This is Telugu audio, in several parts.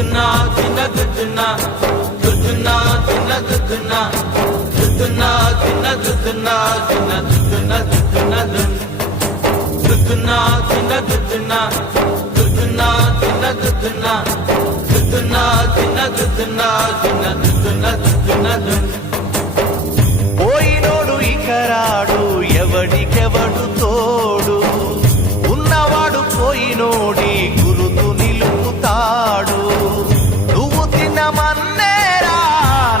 దుద్దునా దిన దుద్దునా దుద్దునా దిన దుద్దునా దుద్దునా దిన దుద్దునా దిన దుద్దునా దుద్దునా దుద్దునా దిన దుద్దునా దుద్దునా దిన దుద్దునా దుద్దునా దిన దుద్దునా దిన దుద్దునా దుద్దునా పోయినోడు ఇకరాడు ఎవడికెవడు తోడు ఉన్నవాడు పోయినోడి గురుతు నిలుపుతాడు నువ్వు తిన్నమన్నేరా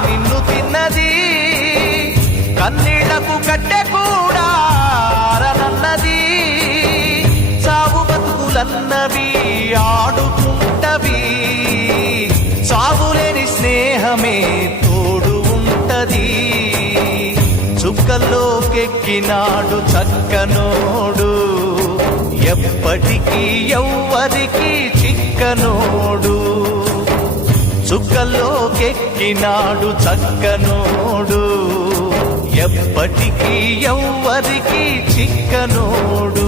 నిన్ను తిన్నది కన్నీళ్లకు కట్టె కూడా ఆరనన్నది సాగు బతుకులన్నవి ఆడుకుంటవి సాగులేని స్నేహమే తోడు ఉంటది చుక్కల్లోకెక్కినాడు చక్కనోడు ఎప్పటికీ ఎవ్వరికి చిక్కనోడు చుక్కల్లోకెక్కినాడు చక్కనోడు ఎప్పటికీ ఎవ్వరికి చిక్కనోడు